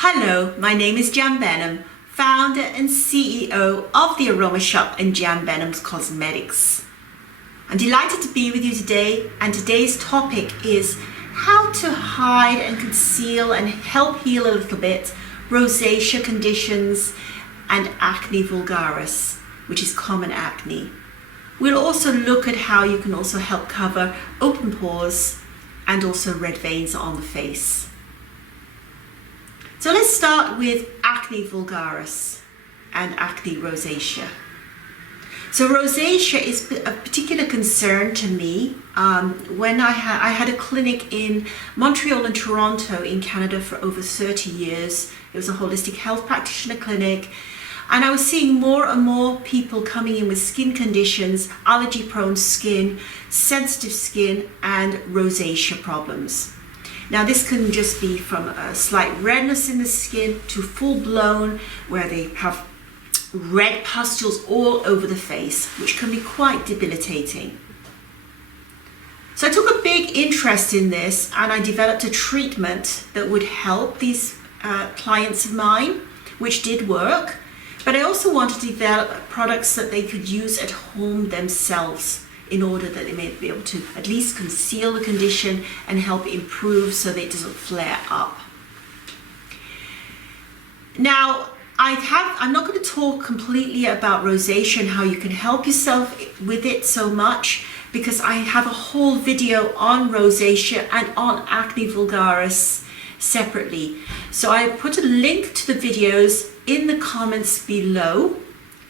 Hello, my name is Jan Benham, founder and CEO of the Aroma Shop and Jan Benham's Cosmetics. I'm delighted to be with you today, and today's topic is how to hide and conceal and help heal a little bit rosacea conditions and acne vulgaris, which is common acne. We'll also look at how you can also help cover open pores and also red veins on the face. So let's start with acne vulgaris and acne rosacea. So rosacea is a particular concern to me. When I had a clinic in Montreal and Toronto in Canada for over 30 years. It was a holistic health practitioner clinic, and I was seeing more and more people coming in with skin conditions, allergy-prone skin, sensitive skin, and rosacea problems. Now this can just be from a slight redness in the skin to full-blown where they have red pustules all over the face, which can be quite debilitating. So I took a big interest in this, and I developed a treatment that would help these clients of mine, which did work, but I also wanted to develop products that they could use at home themselves in order that they may be able to at least conceal the condition and help improve so that it doesn't flare up. Now, I'm not going to talk completely about rosacea and how you can help yourself with it so much, because I have a whole video on rosacea and on acne vulgaris separately. So I put a link to the videos in the comments below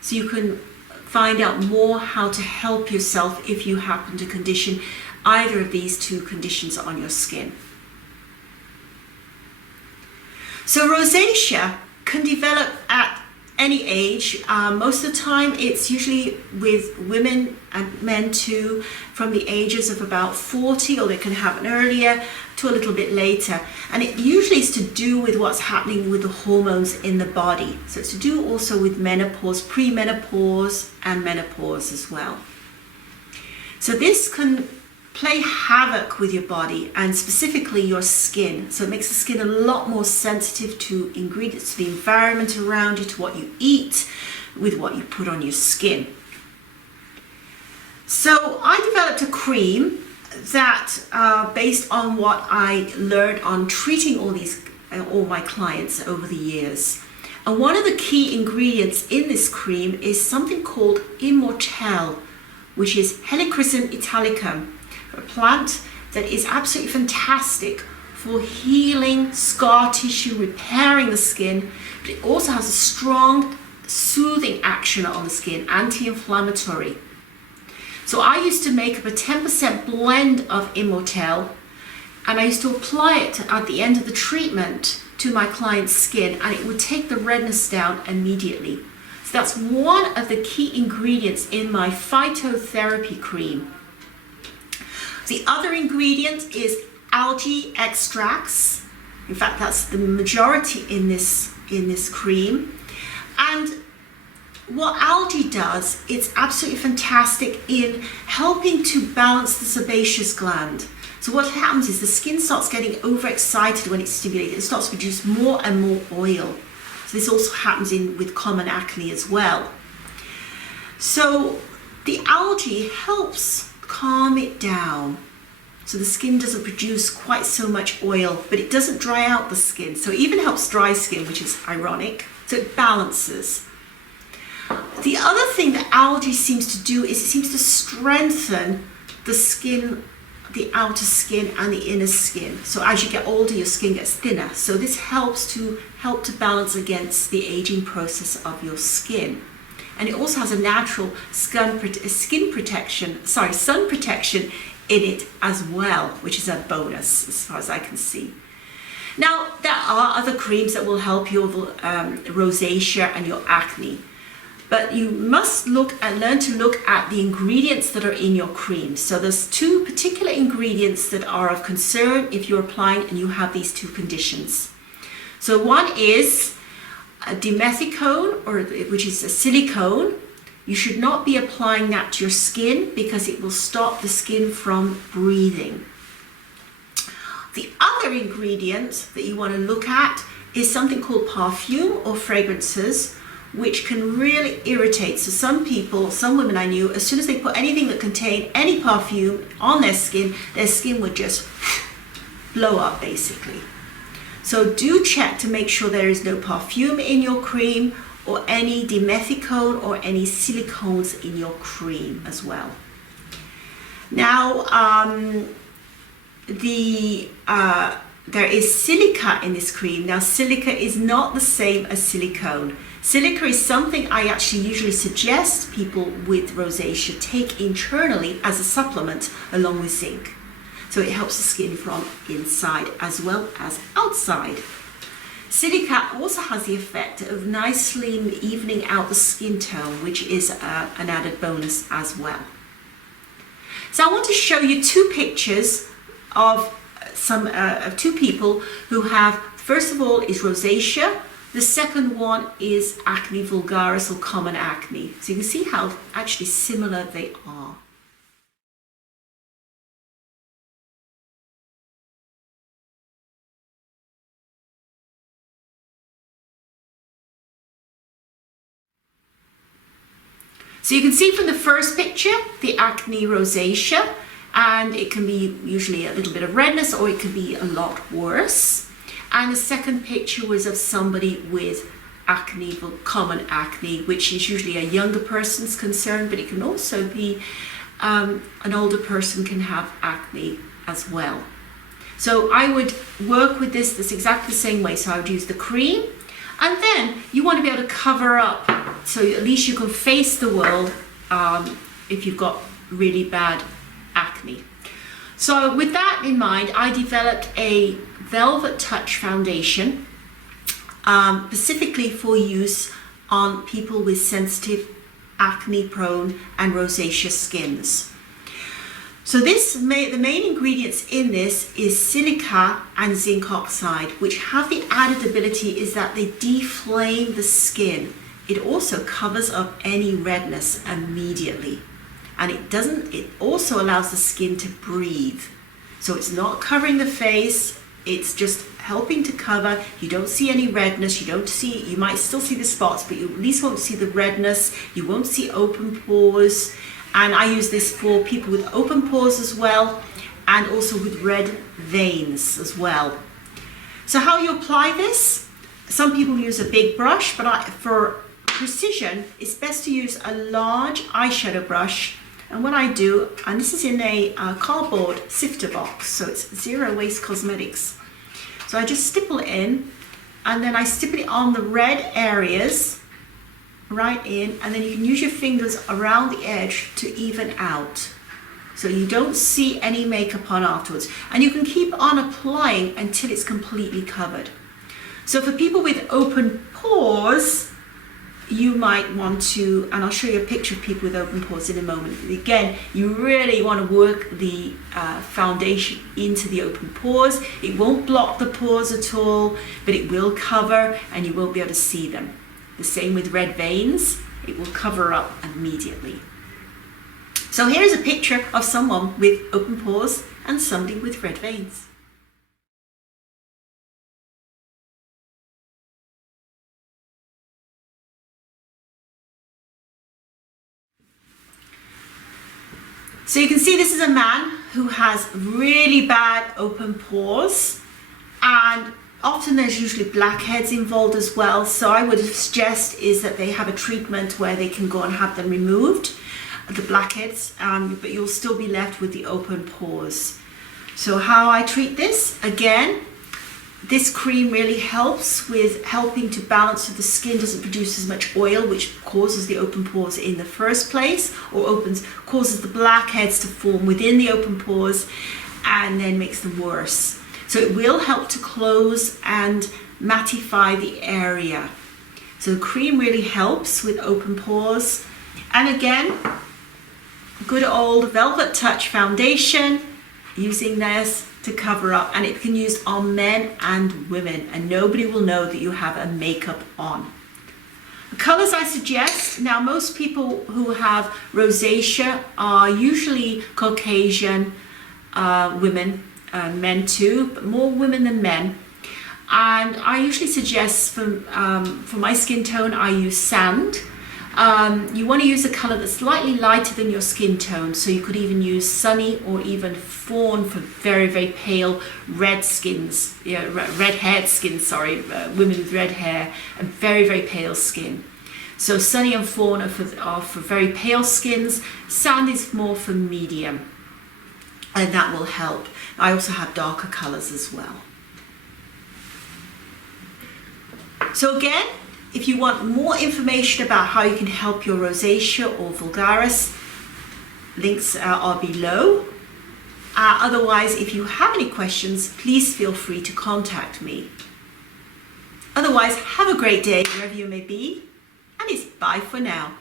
so you can find out more how to help yourself if you happen to condition either of these two conditions on your skin. So rosacea can develop at any age. Most of the time it's usually with women and men too, from the ages of about 40, or they can happen earlier to a little bit later. And it usually is to do with what's happening with the hormones in the body. So it's to do also with menopause, premenopause, and menopause as well. So this can play havoc with your body and specifically your skin. So it makes the skin a lot more sensitive to ingredients, to the environment around you, to what you eat, with what you put on your skin. So I developed a cream that, based on what I learned on treating all my clients over the years. And one of the key ingredients in this cream is something called Immortelle, which is Helichrysum italicum, a plant that is absolutely fantastic for healing scar tissue, repairing the skin, but it also has a strong soothing action on the skin, anti-inflammatory. So I used to make up a 10% blend of Immortelle, and I used to apply it at the end of the treatment to my client's skin, and it would take the redness down immediately. So that's one of the key ingredients in my phytotherapy cream. The other ingredient is algae extracts. In fact, that's the majority in this cream. And what algae does, it's absolutely fantastic in helping to balance the sebaceous gland. So what happens is the skin starts getting overexcited when it's stimulated. It starts to produce more and more oil. So this also happens with common acne as well. So the algae helps calm it down, so the skin doesn't produce quite so much oil, but it doesn't dry out the skin. So it even helps dry skin, which is ironic. So it balances. The other thing that algae seems to do is it seems to strengthen the skin, the outer skin and the inner skin. So as you get older, your skin gets thinner. So this helps to balance against the aging process of your skin. And it also has a natural sun protection in it as well, which is a bonus as far as I can see. Now, there are other creams that will help your rosacea and your acne, but you must learn to look at the ingredients that are in your cream. So there's two particular ingredients that are of concern if you're applying and you have these two conditions. So one is a dimethicone, which is a silicone. You should not be applying that to your skin because it will stop the skin from breathing. The other ingredient that you want to look at is something called perfume or fragrances, which can really irritate. So some people, some women I knew, as soon as they put anything that contained any perfume on their skin would just blow up basically. So do check to make sure there is no perfume in your cream or any dimethicone or any silicones in your cream as well. Now, there is silica in this cream. Now, silica is not the same as silicone. Silica is something I actually usually suggest people with rosacea take internally as a supplement along with zinc. So it helps the skin from inside as well as outside. Silica also has the effect of nicely evening out the skin tone, which is an added bonus as well. So I want to show you two pictures of two people who have, first of all, is rosacea. The second one is acne vulgaris or common acne. So you can see how actually similar they are. So you can see from the first picture, the acne rosacea, and it can be usually a little bit of redness or it can be a lot worse. And the second picture was of somebody with acne, common acne, which is usually a younger person's concern, but it can also be an older person can have acne as well. So I would work with this exactly the same way. So I would use the cream, and then you want to be able to cover up so at least you can face the world if you've got really bad acne. So with that in mind, I developed a Velvet Touch foundation specifically for use on people with sensitive, acne prone and rosacea skins. So the main ingredients in this is silica and zinc oxide, which have the added ability is that they deflame the skin. It also covers up any redness immediately. And it also allows the skin to breathe. So it's not covering the face, it's just helping to cover. You don't see any redness, you might still see the spots, but you at least won't see the redness, you won't see open pores. And I use this for people with open pores as well, and also with red veins as well. So how you apply this? Some people use a big brush, but for precision, it's best to use a large eyeshadow brush. And what I do, and this is in a cardboard sifter box, so it's Zero Waste Cosmetics. So I just stipple it in, and then I stipple it on the red areas, right in, and then you can use your fingers around the edge to even out. So you don't see any makeup on afterwards. And you can keep on applying until it's completely covered. So for people with open pores, you might want to, and I'll show you a picture of people with open pores in a moment. Again, you really want to work the foundation into the open pores. It won't block the pores at all, but it will cover and you won't be able to see them. The same with red veins, it will cover up immediately. So here's a picture of someone with open pores and somebody with red veins. So you can see this is a man who has really bad open pores, and often there's usually blackheads involved as well. So I would suggest is that they have a treatment where they can go and have them removed, the blackheads, but you'll still be left with the open pores. So how I treat this, again, this cream really helps with helping to balance so the skin doesn't produce as much oil, which causes the open pores in the first place, or causes the blackheads to form within the open pores and then makes them worse. So it will help to close and mattify the area. So the cream really helps with open pores. And again, good old Velvet Touch foundation, using this to cover up, and it can be used on men and women, and nobody will know that you have a makeup on. The colors I suggest, now most people who have rosacea are usually Caucasian women, men too, but more women than men. And I usually suggest for my skin tone, I use sand. You want to use a color that's slightly lighter than your skin tone, so you could even use sunny or even fawn for very, very pale red skins, red-haired skin, women with red hair and very, very pale skin. So sunny and fawn are for very pale skins. Sand is more for medium, and that will help. I also have darker colors as well. So again, if you want more information about how you can help your rosacea or vulgaris, links are below. Otherwise, if you have any questions, please feel free to contact me. Otherwise, have a great day wherever you may be, and it's bye for now.